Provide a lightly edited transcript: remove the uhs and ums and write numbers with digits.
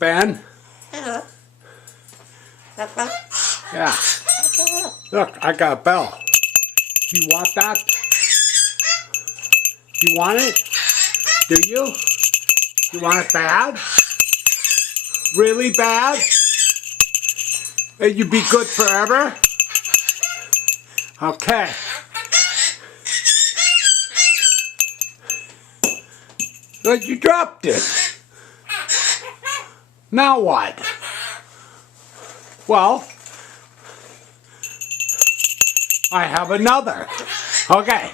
Ben? Hello. Papa. Yeah. Look, I got a bell. You want that? You want it? Do you? You want it bad? Really bad? And you'd be good forever? Okay. But you dropped it. Now what? Well, I have another. Okay.